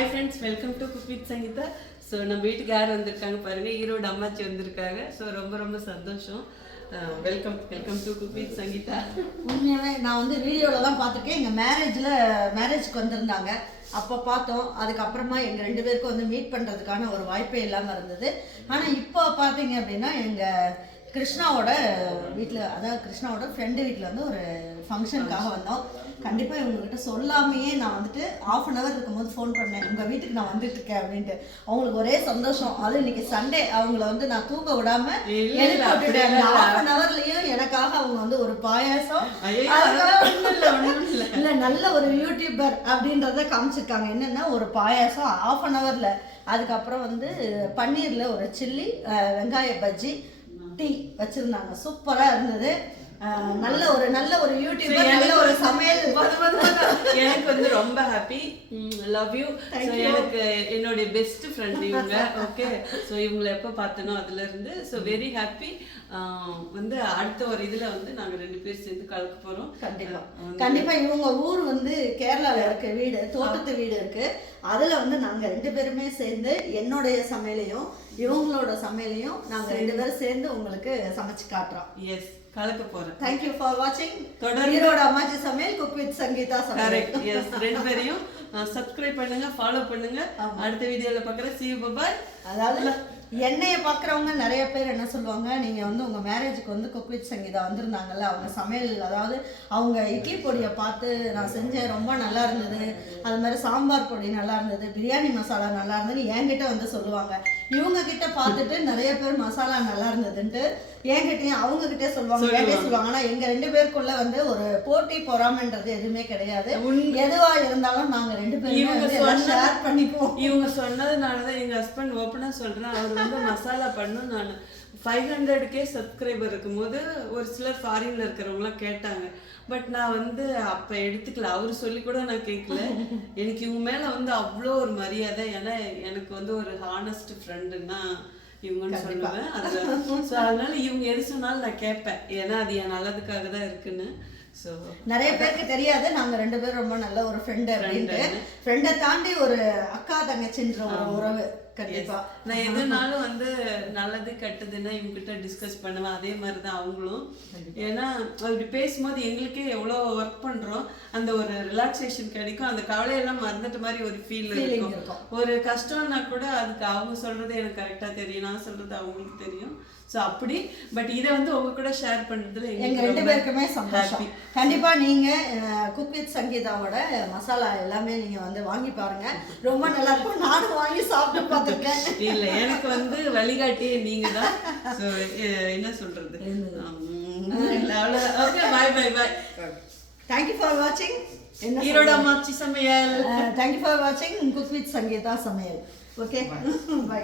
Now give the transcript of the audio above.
Hi friends welcome to cook with Sangeetha so நம்ம வீட்டுக்கு யார் வந்திருக்காங்க பாருங்க. ஈரோடு அம்மாச்சி வந்திருக்காங்க. ஸோ ரொம்ப ரொம்ப சந்தோஷம். Welcome welcome to cook with Sangeetha உண்மையாகவே நான் வந்து வீடியோவில் தான் பார்த்துருக்கேன். எங்கள் மேரேஜில் மேரேஜ்க்கு வந்திருந்தாங்க. அப்போ பார்த்தோம். அதுக்கப்புறமா எங்கள் ரெண்டு பேருக்கும் வந்து மீட் பண்ணுறதுக்கான ஒரு வாய்ப்பே இல்லாமல் இருந்தது. ஆனால் இப்போ பார்த்தீங்க அப்படின்னா எங்கள் கிருஷ்ணாவோட வீட்டில் அதாவது கிருஷ்ணாவோட ஃப்ரெண்டு வீட்டில் வந்து ஒரு ஃபங்க்ஷனுக்காக வந்தோம். கண்டிப்பாக இவங்ககிட்ட சொல்லாமையே நான் வந்துட்டு ஆஃப் அன் ஹவர் இருக்கும்போது ஃபோன் பண்ணேன். உங்கள் வீட்டுக்கு நான் வந்துட்டு இருக்கேன் அப்படின்ட்டு. அவங்களுக்கு ஒரே சந்தோஷம். அது இன்னைக்கு சண்டே அவங்கள வந்து நான் தூங்க விடாம. ஆஃப் அன் ஹவர்லயும் எனக்காக அவங்க வந்து ஒரு பாயாசம். இல்ல நல்ல ஒரு யூடியூபர் அப்படின்றத காமிச்சிருக்காங்க. என்னன்னா ஒரு பாயாசம் ஆஃப் அன் ஹவர்ல அதுக்கப்புறம் வந்து பன்னீர்ல ஒரு சில்லி வெங்காய பஜ்ஜி டீ வச்சிருந்தாங்க. சூப்பரா இருந்தது. நல்ல ஒரு நல்ல ஒரு யூடியூபர் நல்ல ஒரு எனக்கு வந்து ரொம்ப ஹாப்பி லவ் யூ ஸோ எனக்கு என்னுடைய பெஸ்ட் ஃப்ரெண்ட் இவங்க. ஓகே ஸோ இவங்களை எப்போ பார்த்தனோ அதுல இருந்து ஸோ வெரி ஹாப்பி வந்து அடுத்த ஒரு இதுல வந்து நாங்க ரெண்டு பேர் சேர்ந்து கலக்க போறோம். கண்டிப்பா. கண்டிப்பா. இவங்க ஊர் வந்து கேரளால இருக்கு வீடு தோட்டத்து வீடு இருக்கு. அதுல வந்து நாங்க ரெண்டு பேருமே சேர்ந்து என்னுடைய சமையலையும் இவங்களோட சமையலையும் நாங்க ரெண்டு பேரும் சேர்ந்து உங்களுக்கு சமைச்சு காட்டுறோம். எஸ் கலக்க போறேன். தேங்க்யூ ஃபார் வாட்சிங் தொடர்ந்து- Ammachi Samayal cook with Sangeetha correct yes ரெண்டு பேரையும் சப்ஸ்கிரைப் பண்ணுங்க ஃபாலோ பண்ணுங்க. அடுத்த வீடியோல பார்க்குறேன். சி பாய் அதாவது என்னைய பார்க்குறவங்க நிறைய பேர் என்ன சொல்லுவாங்க நீங்கள் வந்து உங்கள் மேரேஜுக்கு வந்து குக் வித் சங்கீதா வந்திருந்தாங்கல்ல அவங்க சமையல் அதாவது அவங்க இட்லி பொடியை பார்த்து நான் செஞ்சேன் ரொம்ப நல்லா இருந்தது. அது மாதிரி சாம்பார் பொடி நல்லா இருந்தது பிரியாணி மசாலா நல்லா இருந்ததுன்னு என்கிட்ட வந்து சொல்லுவாங்க. இவங்க கிட்ட பார்த்துட்டு நிறைய பேர் மசாலா நல்லா இருந்ததுன்ட்டு என்கிட்டயும் அவங்க கிட்டே சொல்லுவாங்க. என்கிட்ட சொல்லுவாங்க. ஆனால் எங்கள் ரெண்டு பேருக்குள்ள வந்து ஒரு போட்டி பொறாமைன்றது எதுவுமே கிடையாது. எதுவா இருந்தாலும் நாங்க ரெண்டு பேருமே ஷேர் பண்ணிப்போம். இவங்க சொன்னதுனால தான் எங்க ஹஸ்பண்ட் ஓப்பனாக சொல்றேன் அவர் வந்து மசாலா பண்ணும் நான். ஃபைவ் ஹண்ட்ரட்கே சப்ஸ்கிரைபர் இருக்கும்போது ஒரு சிலர் ஃபாரின்ல இருக்கிறவங்களாம் கேட்டாங்க. பட் நான் வந்து அப்ப எடுத்துக்கல. அவர் சொல்லி கூட நான் கேட்கல எனக்கு இவங்க மேல வந்து அவ்வளோ ஒரு மரியாதை. ஏன்னா எனக்கு வந்து ஒரு ஹானஸ்ட் ஃப்ரெண்டுன்னா இவங்கன்னு சொல்லுவேன். அதுல ஸோ அதனால இவங்க எது சொன்னாலும் நான் கேட்பேன். ஏன்னா அது என் நல்லதுக்காக தான் இருக்குன்னு. ஸோ நிறைய பேருக்கு தெரியாது. நாங்க ரெண்டு பேரும் ரொம்ப நல்ல ஒரு ஃப்ரெண்டு அப்படின்ட்டு. ஃப்ரெண்டை தாண்டி ஒரு அக்கா தங்கச்சின்ற ஒரு உறவு கண்டிப்பா. நான் எதுனாலும் வந்து நல்லது கெட்டதுன்னா இவங்ககிட்ட டிஸ்கஸ் பண்ணுவேன். அதே மாதிரி தான் அவங்களும் ஏன்னா அப்படி பேசும்போது எங்களுக்கே எவ்வளோ ஒர்க் பண்றோம். அந்த ஒரு ரிலாக்ஸேஷன் கிடைக்கும். அந்த கவலையெல்லாம் மறந்துட்ட மாதிரி ஒரு ஃபீல் இருக்கும். ஒரு கஷ்டம்னா கூட அதுக்கு அவங்க சொல்றது எனக்கு கரெக்டாக தெரியும். நான் சொல்றது அவங்களுக்கு தெரியும். ஸோ அப்படி. பட் இதை வந்து உங்க கூட ஷேர் பண்றதுல எங்க எங்களுக்கு ரெண்டு பேருக்குமே சந்தோஷம். கண்டிப்பா நீங்க குக் வித் சங்கீதாவோட மசாலா எல்லாமே நீங்க வந்து வாங்கி பாருங்க. ரொம்ப நல்லா இருக்கும். நானும் வாங்கி சாப்பிட்டு பார்த்துருக்கேன். இல்ல எனக்கு வந்து வழிகாட்டியே நீங்க தான். ஸோ என்ன சொல்றது? Okay bye bye bye thank you for வாட்சிங் ஈரோட Ammachi Samayal. Thank you for வாட்சிங் cook with Sangeetha Samayal. Okay bye